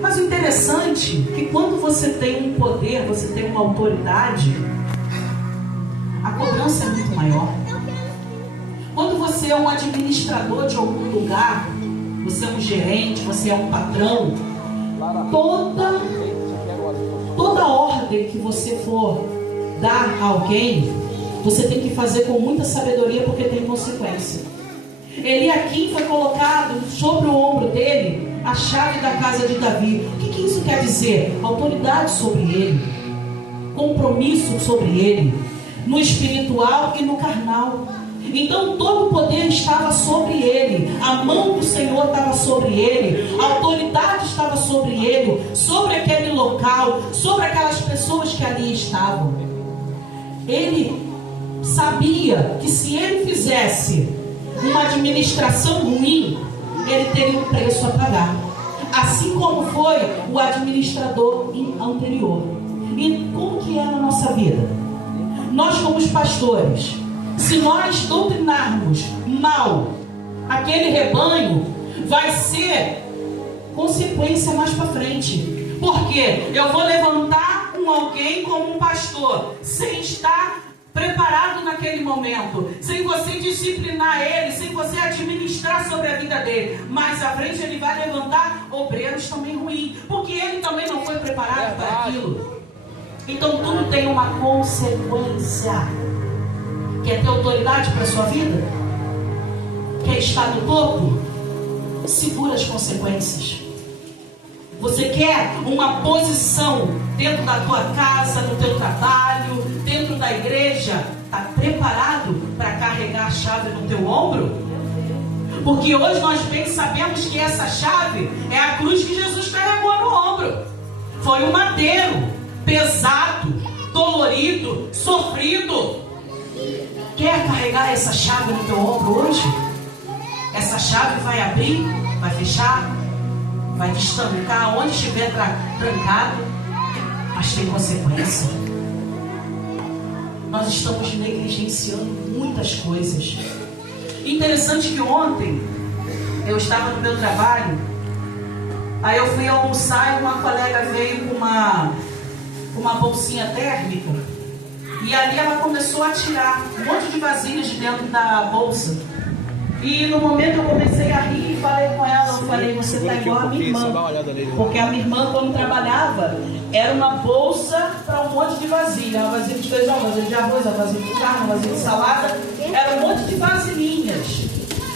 Mas o interessante é que quando você tem um poder, você tem uma autoridade, a cobrança é muito maior. Quando você é um administrador de algum lugar, você é um gerente, você é um patrão, toda ordem que você for dar a alguém, você tem que fazer com muita sabedoria, porque tem consequência. Eliaquim foi colocado sobre o ombro dele a chave da casa de Davi. O que isso quer dizer? Autoridade sobre ele, compromisso sobre ele, no espiritual e no carnal. Então todo o poder estava sobre ele, a mão do Senhor estava sobre ele, a autoridade estava sobre ele, sobre aquele local, sobre aquelas pessoas que ali estavam. Ele sabia que se ele fizesse uma administração ruim, ele teria um preço a pagar, assim como foi o administrador anterior. E como que é na nossa vida? Nós, como os pastores, se nós doutrinarmos mal aquele rebanho, vai ser consequência mais para frente. Porque eu vou levantar alguém como um pastor sem estar preparado naquele momento, sem você disciplinar ele, sem você administrar sobre a vida dele. Mais à frente ele vai levantar obreiros também ruins, porque ele também não foi preparado para aquilo. Então tudo tem uma consequência. Quer ter autoridade para a sua vida? Quer estar no topo? Segura as consequências. Você quer uma posição dentro da tua casa, no teu trabalho, dentro da igreja? Está preparado para carregar a chave no teu ombro? Porque hoje nós bem sabemos que essa chave é a cruz que Jesus carregou no ombro. Foi um madeiro pesado, dolorido, sofrido. Quer carregar essa chave no teu ombro hoje? Essa chave vai abrir, vai fechar, vai destancar onde estiver trancado, mas tem consequência. Nós estamos negligenciando muitas coisas. Interessante que ontem eu estava no meu trabalho, aí eu fui almoçar e uma colega veio com uma bolsinha térmica, e ali ela começou a tirar um monte de vasilhas de dentro da bolsa. E no momento eu comecei a rir e falei com ela, eu falei, você está igual a minha irmã. Porque a minha irmã, quando trabalhava, era uma bolsa para um monte de vasilha. Uma vasilha de feijão, uma vasilha de arroz, uma vasilha de carne, uma vasilha de salada. Era um monte de vasilhinhas.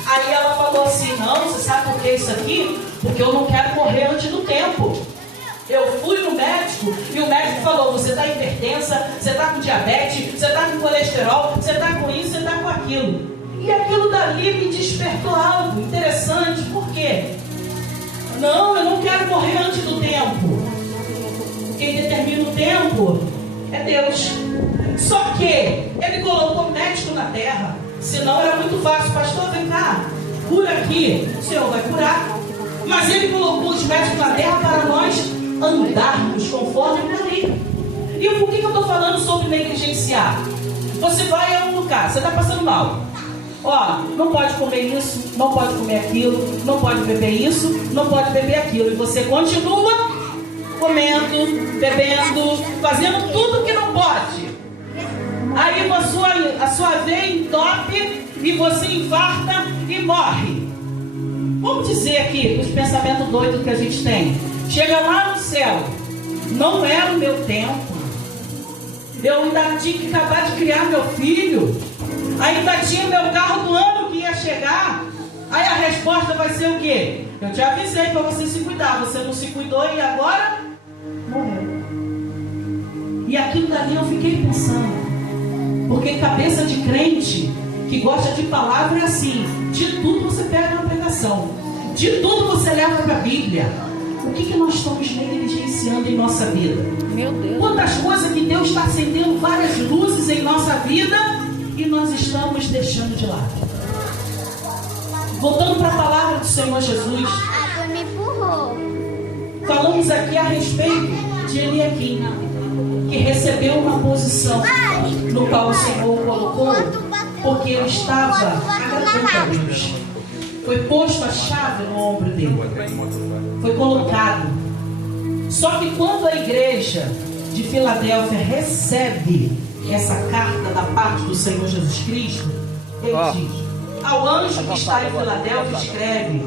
Aí ela falou assim, não, você sabe por que isso aqui? Porque eu não quero morrer antes do tempo. Eu fui no médico e o médico falou, você está hipertensa, você está com diabetes, você está com colesterol, você está com isso, você está com aquilo. E aquilo dali me despertou algo interessante. Por quê? Não, eu não quero morrer antes do tempo. Quem determina o tempo é Deus. Só que ele colocou médico na terra. Senão era muito fácil. Pastor, vem cá, cura aqui. O Senhor vai curar. Mas ele colocou os médicos na terra para nós andarmos conforme a lei. E por que eu estou falando sobre negligenciar? Você vai a um lugar, você está passando mal. Ó, não pode comer isso, não pode comer aquilo, não pode beber isso, não pode beber aquilo. E você continua comendo, bebendo, fazendo tudo que não pode. Aí a sua veia entope e você infarta e morre. Vamos dizer aqui, os pensamentos doidos que a gente tem. Chega lá no céu, não era o meu tempo. Eu ainda tinha que acabar de criar meu filho. Ainda tinha meu carro do ano que ia chegar. Aí a resposta vai ser o quê? Eu te avisei para você se cuidar. Você não se cuidou e agora morreu. E aquilo dali eu fiquei pensando. Porque cabeça de crente que gosta de palavra é assim. De tudo você pega na pregação. De tudo você leva para a Bíblia. O que nós estamos negligenciando em nossa vida? Meu Deus. Quantas coisas que Deus está acendendo várias luzes em nossa vida e nós estamos deixando de lado. Voltando para a palavra do Senhor Jesus, Me empurrou. falamos aqui a respeito de Eliaquim, que recebeu uma posição no qual o Senhor o colocou, porque ele estava agradando a Deus. Foi posto a chave no ombro dele. Foi colocado. Só que quando a igreja de Filadélfia recebe essa carta da parte do Senhor Jesus Cristo, ele diz: ao anjo que está em Filadélfia escreve: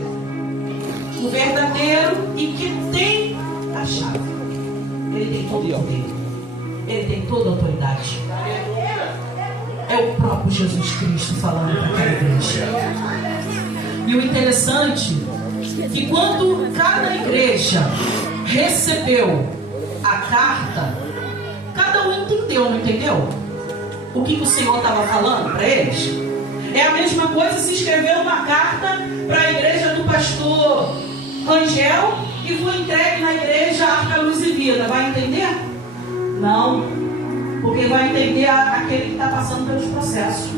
o verdadeiro e que tem a chave. Ele tem todo o poder. Ele tem toda a autoridade. É o próprio Jesus Cristo falando para aquela igreja. E o interessante é que quando cada igreja recebeu a carta, cada um entendeu, não entendeu? O que o Senhor estava falando para eles? É a mesma coisa se escrever uma carta para a igreja do pastor Angel e foi entregue na igreja Arca, Luz e Vida. Vai entender? Não. Porque vai entender aquele que está passando pelos processos.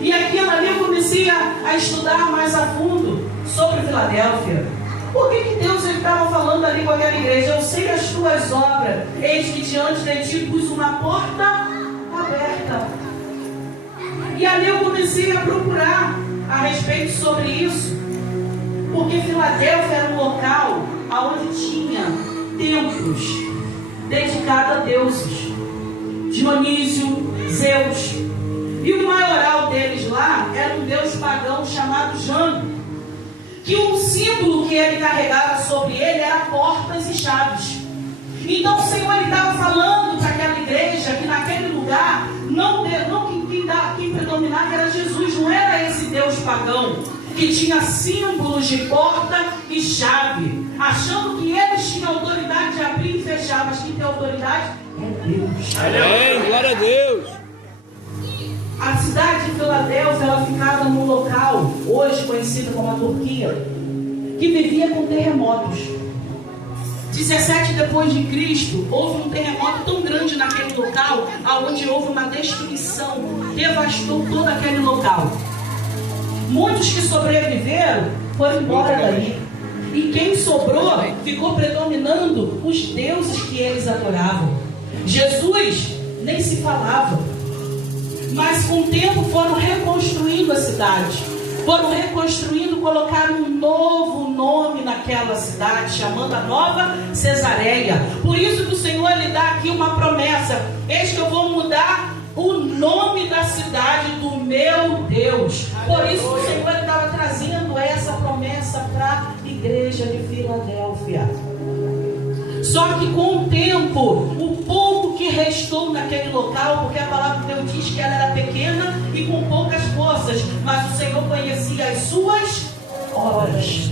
E aquilo ali eu comecei a estudar mais a fundo sobre Filadélfia. Por que Deus estava falando ali com aquela igreja? Eu sei as tuas obras, eis que diante de ti pus uma porta aberta. E ali eu comecei a procurar a respeito sobre isso. Porque Filadélfia era um local onde tinha templos dedicados a deuses. Dionísio, Zeus. E o maioral deles lá era um deus pagão chamado Jango, que o símbolo que ele carregava sobre ele era portas e chaves. Então o Senhor estava falando para aquela igreja que naquele lugar quem predominava era Jesus, não era esse deus pagão que tinha símbolos de porta e chave, achando que eles tinham autoridade de abrir e fechar. Mas quem tem autoridade é Deus. Amém, glória a Deus. A cidade de Filadélfia, ela ficava num local, hoje conhecido como a Turquia, que vivia com terremotos. 17 depois de Cristo, houve um terremoto tão grande naquele local, onde houve uma destruição, devastou todo aquele local. Muitos que sobreviveram foram embora daí. E quem sobrou ficou predominando os deuses que eles adoravam. Jesus nem se falava. Mas com o tempo foram reconstruindo a cidade. Foram reconstruindo, colocaram um novo nome naquela cidade, chamando a Nova Cesareia. Por isso que o Senhor lhe dá aqui uma promessa: eis que eu vou mudar o nome da cidade do meu Deus. Por isso que o Senhor estava trazendo essa promessa para a igreja de Filadélfia. Só que com o tempo, o pouco que restou naquele local, porque a palavra de Deus diz que ela era pequena e com poucas forças, mas o Senhor conhecia as suas obras.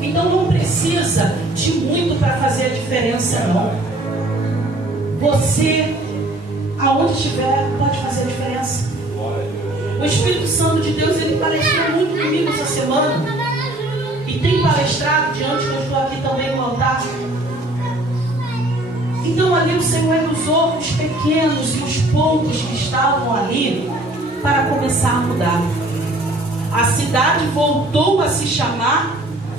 Então não precisa de muito para fazer a diferença, não. Você, aonde estiver, pode fazer a diferença. O Espírito Santo de Deus, ele palestrou muito comigo essa semana. E tem palestrado diante que eu estou aqui também no altar. Então ali o Senhor usou os pequenos e os poucos que estavam ali para começar a mudar. A cidade voltou a se chamar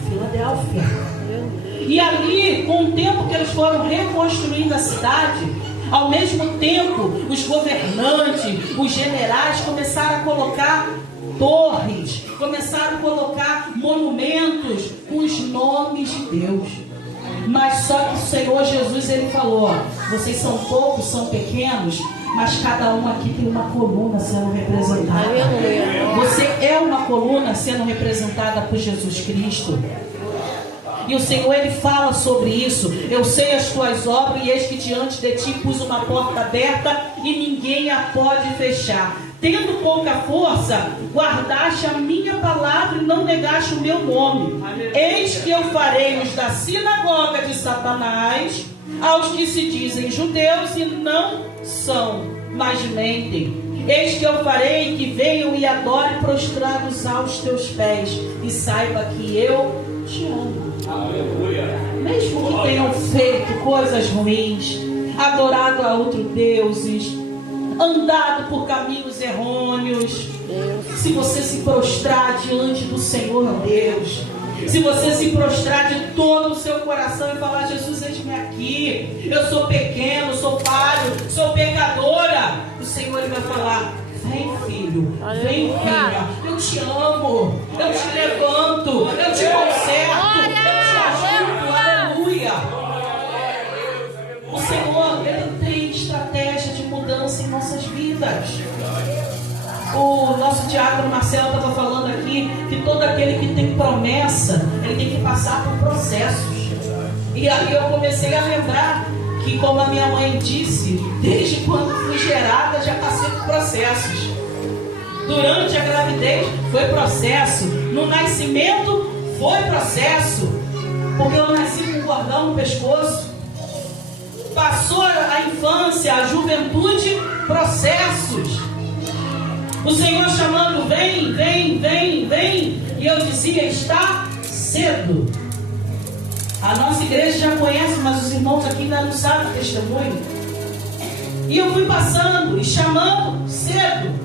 Filadélfia. E ali, com o tempo que eles foram reconstruindo a cidade, ao mesmo tempo, os governantes, os generais começaram a colocar torres, começaram a colocar monumentos com os nomes de Deus. Mas só que o Senhor Jesus, ele falou: ó, vocês são poucos, são pequenos, mas cada um aqui tem uma coluna sendo representada. Você é uma coluna sendo representada por Jesus Cristo. E o Senhor, ele fala sobre isso: eu sei as tuas obras, e eis que diante de ti pus uma porta aberta e ninguém a pode fechar. Tendo pouca força, guardaste a minha palavra e não negaste o meu nome. Eis que eu farei os da sinagoga de Satanás, aos que se dizem judeus e não são, mas mentem. Eis que eu farei que venham e adorem prostrados aos teus pés, e saiba que eu te amo. Mesmo que tenham feito coisas ruins, adorado a outros deuses, andado por caminhos errôneos, se você se prostrar diante do Senhor Deus, se você se prostrar de todo o seu coração e falar: Jesus, eis-me aqui, eu sou pequeno, sou falho, sou pecadora, o Senhor, ele vai falar: vem, filho, vem, filha, eu te amo, eu te levanto, eu te conserto, eu te ajudo, aleluia. O Senhor, Ele tem estratégia de mudança em nossas vidas. O nosso diácono Marcelo estava falando aqui que todo aquele que tem promessa, ele tem que passar por processos. E aí eu comecei a lembrar que, como a minha mãe disse, desde quando fui gerada já passei por processos. Durante a gravidez foi processo, no nascimento foi processo, porque eu nasci com um cordão no pescoço. Passou a infância, a juventude, processos. O Senhor chamando, vem, vem, vem, vem. E eu dizia, está cedo. A nossa igreja já conhece, mas os irmãos aqui ainda não sabem o testemunho. E eu fui passando e chamando cedo.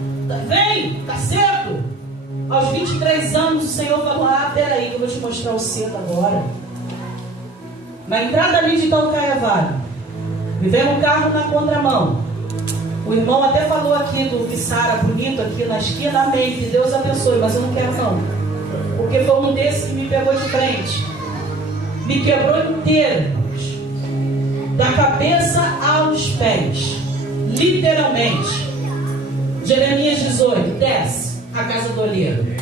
Vem, está cedo. Aos 23 anos o Senhor falou, peraí que eu vou te mostrar o cedo agora. Na entrada ali de Calcaia-Vale, me veio um carro na contramão. O irmão até falou aqui do Pissara bonito aqui na esquina, amém, que Deus abençoe, mas eu não quero não. Porque foi um desses que me pegou de frente. Me quebrou inteiro, da cabeça aos pés, literalmente. Jeremias 18, desce a casa do olheiro.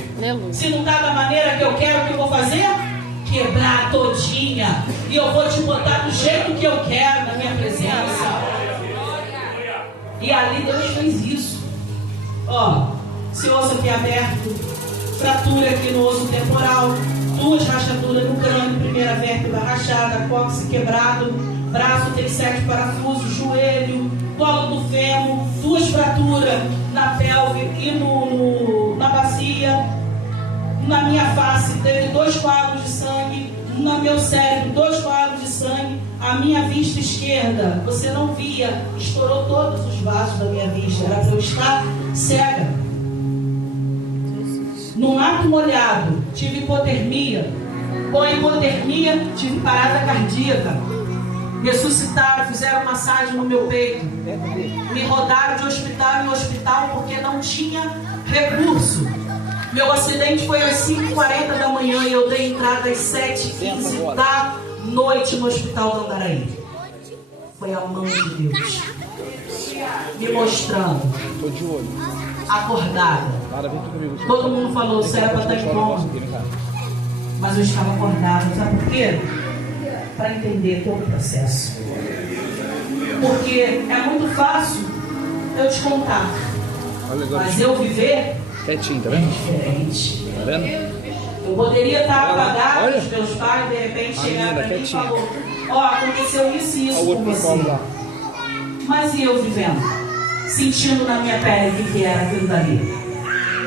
Se não está da maneira que eu quero, o que eu vou fazer? Quebrar todinha. E eu vou te botar do jeito que eu quero na minha presença. E ali Deus fez isso. Ó, esse osso aqui aberto, fratura aqui no osso temporal, 2 rachaduras no crânio, primeira vértebra rachada, cóccix quebrado, braço tem 7 parafusos, joelho, colo do fêmur, 2 fraturas na pelve e na bacia. Na minha face teve 2 coágulos de sangue, no meu cérebro 2 coágulos de sangue. A minha vista esquerda, você não via, estourou todos os vasos da minha vista, era para eu estar cega. Num ato molhado, tive hipotermia. Com a hipotermia, tive parada cardíaca. Ressuscitaram, fizeram massagem no meu peito. Me rodaram de hospital em hospital porque não tinha recurso. Meu acidente foi às 5h40 da manhã e eu dei entrada às 7h15 da noite no hospital do Andaraí. Foi a mão de Deus me mostrando, acordada. Todo mundo falou, você era para estar em coma, mas eu estava acordada. Sabe por quê? Para entender todo o processo. Porque é muito fácil eu te contar, mas eu viver quietinho, tá vendo? Diferente. Tá vendo? Eu poderia estar apagado, os meus pais de repente chegaram para mim e falaram, aconteceu isso e isso com você. Mas e eu vivendo? Sentindo na minha pele o que era aquilo dali.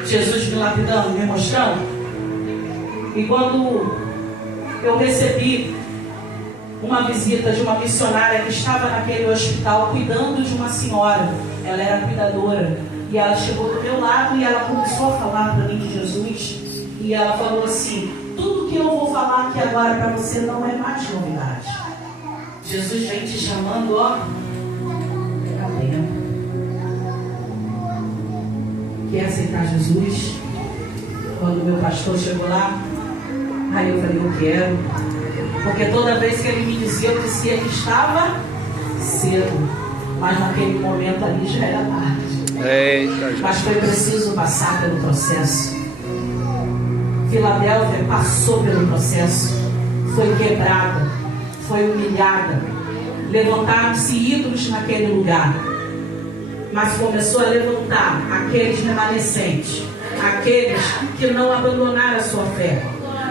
Jesus me lapidando, me mostrando. E quando eu recebi uma visita de uma missionária que estava naquele hospital cuidando de uma senhora, ela era cuidadora, e ela chegou do meu lado e ela começou a falar para mim de Jesus. E ela falou assim, tudo que eu vou falar aqui agora para você não é mais novidade. Jesus vem te chamando, ó, quer aceitar Jesus? Quando meu pastor chegou lá, aí eu falei, eu quero. Porque toda vez que ele me dizia, eu dizia que estava cedo, mas naquele momento ali já era tarde. Mas foi preciso passar pelo processo. Filadélfia passou pelo processo, foi quebrada, foi humilhada, levantaram-se ídolos naquele lugar, mas começou a levantar aqueles remanescentes, aqueles que não abandonaram a sua fé,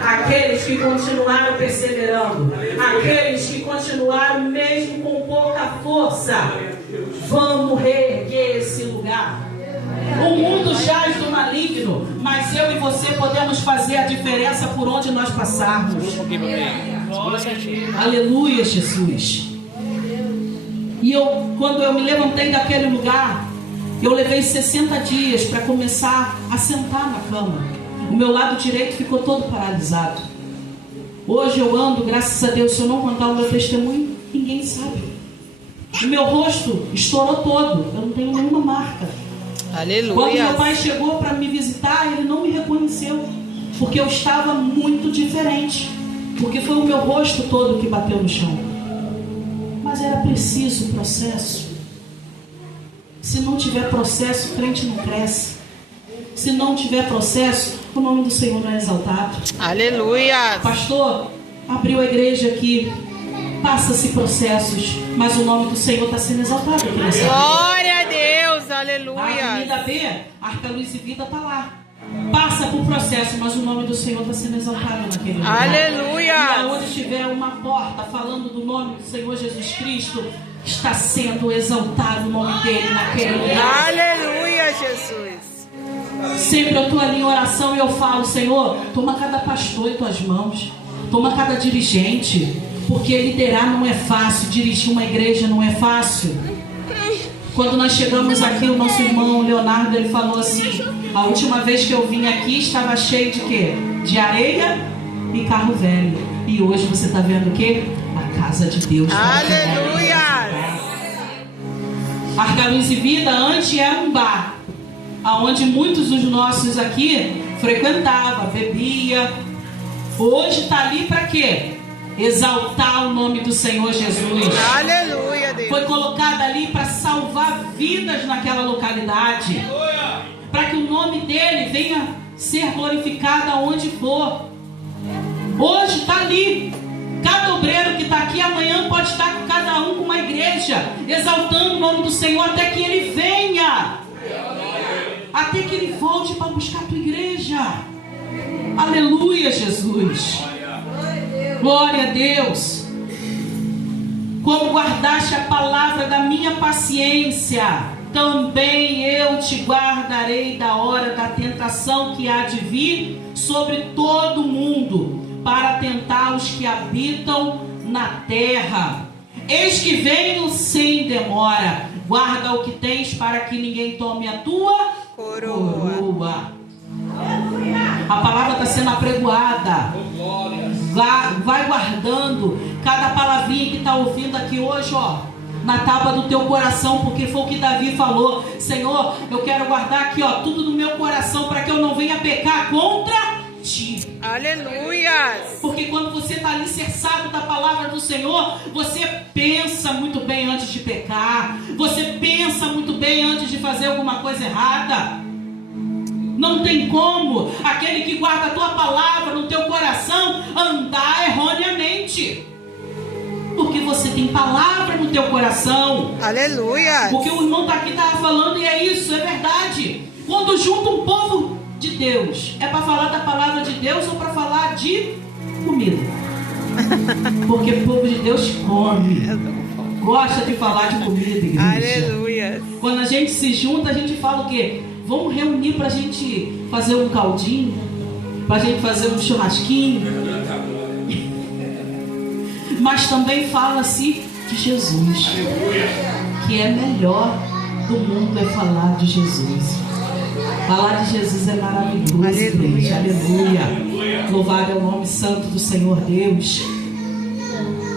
aqueles que continuaram perseverando, aqueles que continuaram mesmo com pouca força. Vamos reerguer esse lugar. O mundo jaz do maligno, mas eu e você podemos fazer a diferença por onde nós passarmos. Aleluia, Jesus. E quando eu me levantei daquele lugar, eu levei 60 dias para começar a sentar na cama. O meu lado direito ficou todo paralisado. Hoje eu ando, graças a Deus, se eu não contar o meu testemunho, ninguém sabe. O meu rosto estourou todo, eu não tenho nenhuma marca. Aleluia. Quando meu pai chegou para me visitar, ele não me reconheceu, porque eu estava muito diferente, porque foi o meu rosto todo que bateu no chão. Mas era preciso o processo. Se não tiver processo, o crente não cresce. Se não tiver processo, o nome do Senhor não é exaltado. Aleluia. Pastor, abriu a igreja aqui, passa-se processos, mas o nome do Senhor está sendo exaltado aqui nessa igreja. Glória a Deus, A aleluia. Avenida B, Arca Luz e Vida está lá. Passa por processo, mas o nome do Senhor está sendo exaltado naquele lugar. Aleluia. E aonde estiver uma porta falando do nome do Senhor Jesus Cristo, está sendo exaltado o nome dele naquele lugar. Aleluia, Jesus. Sempre eu estou ali em oração e eu falo: Senhor, toma cada pastor em tuas mãos, toma cada dirigente, porque liderar não é fácil, dirigir uma igreja não é fácil. Quando nós chegamos aqui, o nosso irmão Leonardo, ele falou assim: a última vez que eu vim aqui estava cheio de quê? De areia e carro velho. E hoje você está vendo o quê? A casa de Deus. Aleluia. Arca Luz e Vida antes era um bar, aonde muitos dos nossos aqui frequentavam, bebia. Hoje está ali para quê? Exaltar o nome do Senhor Jesus. Aleluia, Deus. Foi colocado ali para salvar vidas naquela localidade, para que o nome dele venha ser glorificado aonde for. Hoje está ali. Cada obreiro que está aqui amanhã pode estar com cada um com uma igreja, exaltando o nome do Senhor até que ele venha, até que ele volte para buscar a tua igreja. Aleluia, Jesus. Glória a Deus. Como guardaste a palavra da minha paciência, também eu te guardarei da hora da tentação que há de vir sobre todo o mundo, para tentar os que habitam na terra. Eis que venho sem demora. Guarda o que tens, para que ninguém tome a tua coroa. A palavra está sendo apregoada. Vai guardando cada palavrinha que está ouvindo aqui hoje, ó, na tábua do teu coração, porque foi o que Davi falou: Senhor, eu quero guardar aqui, ó, tudo no meu coração, para que eu não venha pecar contra ti. Aleluia. Porque quando você está alicerçado da palavra do Senhor, você pensa muito bem antes de pecar, você pensa muito bem antes de fazer alguma coisa errada. Não tem como aquele que guarda a tua palavra no teu coração andar erroneamente, porque você tem palavra no teu coração. Aleluia. Porque o irmão aqui estava falando, e é isso, é verdade. Quando junta um povo de Deus, é para falar da palavra de Deus ou para falar de comida? Porque o povo de Deus come, gosta de falar de comida, igreja. Aleluia. Quando a gente se junta, a gente fala o quê? Vamos reunir para a gente fazer um caldinho, para a gente fazer um churrasquinho. Mas também fala-se de Jesus, que é melhor do mundo é falar de Jesus. Falar de Jesus é maravilhoso. Aleluia. Gente. Aleluia. Louvado é o nome santo do Senhor Deus.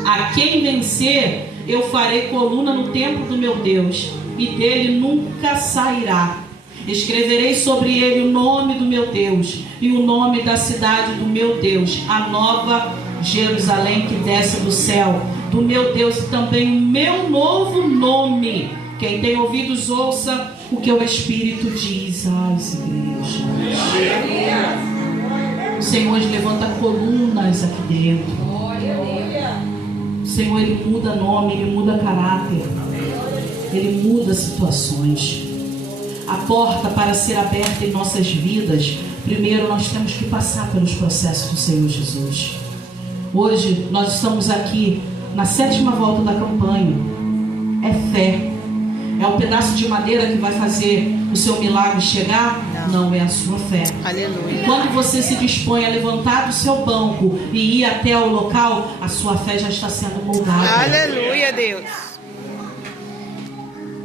A quem vencer, eu farei coluna no templo do meu Deus, e dele nunca sairá. Escreverei sobre ele o nome do meu Deus e o nome da cidade do meu Deus, a nova Jerusalém que desce do céu, do meu Deus, e também o meu novo nome. Quem tem ouvidos, ouça o que o Espírito diz às igrejas. O Senhor levanta colunas aqui dentro. O Senhor, Ele muda nome, Ele muda caráter, Ele muda situações. A porta para ser aberta em nossas vidas, primeiro nós temos que passar pelos processos do Senhor Jesus. Hoje nós estamos aqui na 7ª volta da campanha. É fé. É um pedaço de madeira que vai fazer o seu milagre chegar? Não, é a sua fé. Aleluia. Quando você se dispõe a levantar do seu banco e ir até o local, a sua fé já está sendo moldada. Aleluia, Deus.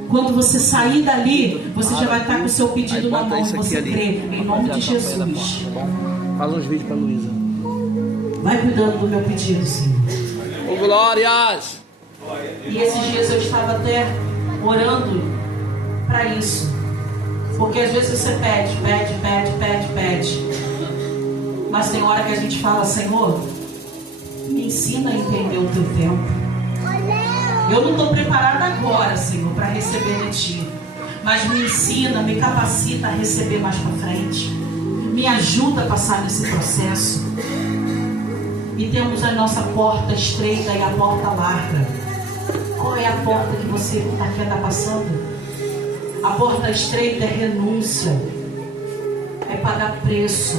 Quando você sair dali, você já vai estar com o seu pedido na mão. Você crê em nome de Jesus. Faz uns vídeos para Luísa. Vai cuidando do meu pedido, Senhor. Ô, glórias! E esses dias eu estava até orando para isso. Porque às vezes você pede. Mas tem hora que a gente fala: Senhor, me ensina a entender o teu tempo. Eu não estou preparada agora, Senhor, para receber de ti. Mas me ensina, me capacita a receber mais para frente. Me ajuda a passar nesse processo. E temos a nossa porta estreita e a porta larga. Qual é a porta que você quer estar passando? A porta estreita é renúncia, é pagar preço,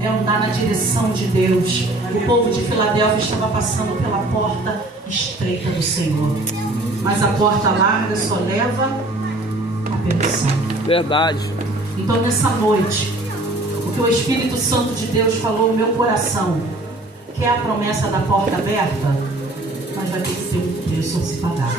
é andar na direção de Deus. O povo de Filadélfia estava passando pela porta estreita do Senhor, mas a porta larga só leva a perdição. Verdade. Então nessa noite, o que o Espírito Santo de Deus falou no meu coração, que é a promessa da porta aberta, mas vai ter que ter um preço a se pagar.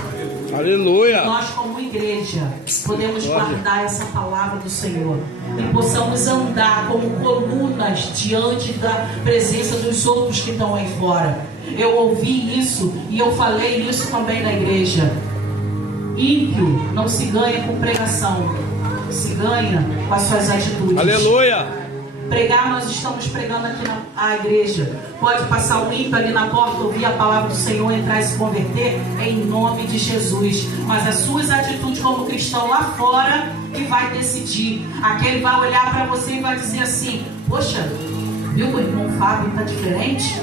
Aleluia. Nós, como igreja, podemos guardar essa palavra do Senhor e possamos andar como colunas diante da presença dos outros que estão aí fora. Eu ouvi isso e eu falei isso também na igreja. Ímpio não se ganha com pregação, se ganha com as suas atitudes. Aleluia. Pregar, nós estamos pregando aqui na igreja. Pode passar o ímpio ali na porta, ouvir a palavra do Senhor, entrar e se converter em nome de Jesus. Mas as suas atitudes como cristão lá fora que vai decidir. Aquele vai olhar para você e vai dizer assim: poxa, viu, o irmão Fábio está diferente?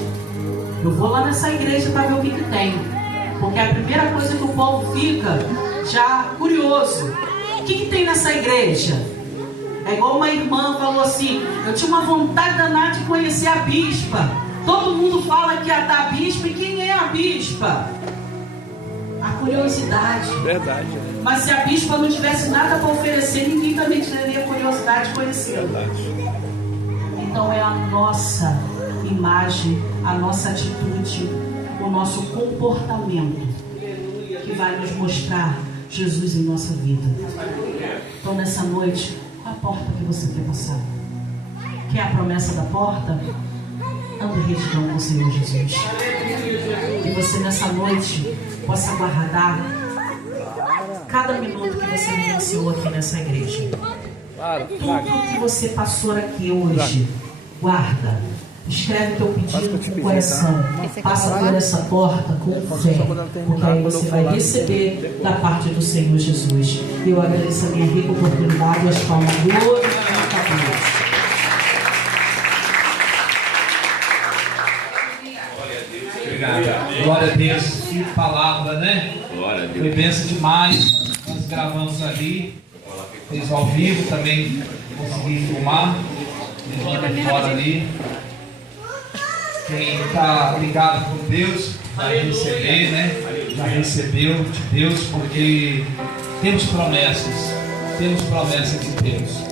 Eu vou lá nessa igreja para ver o que tem. Porque a primeira coisa que o povo fica já curioso: o que tem nessa igreja? É igual uma irmã falou assim: eu tinha uma vontade danada de conhecer a bispa. Todo mundo fala que é da bispa. E quem é a bispa? A curiosidade. Verdade. Mas se a bispa não tivesse nada para oferecer, ninguém também teria curiosidade de conhecer. Verdade. Então é a nossa imagem, a nossa atitude, o nosso comportamento que vai nos mostrar Jesus em nossa vida. Então nessa noite, qual a porta que você quer passar? Quer a promessa da porta? Ande em retidão com o Senhor Jesus. Que você nessa noite possa guardar cada minuto que você vivenciou aqui nessa igreja. Tudo que você passou aqui hoje, guarda. Escreve teu pedido com o coração. Passa por essa porta com fé, porque aí você vai receber da parte do Senhor Jesus. Eu agradeço a minha rica oportunidade e as palmas gloriosas a Deus. Obrigado. Glória a Deus. Que palavra, né? Glória a Deus. Foi bênção demais. Nós gravamos ali. Fez ao vivo também. Consegui filmar. Fora ali. Quem está ligado com Deus vai receber, né? Já recebeu de Deus, porque temos promessas de Deus.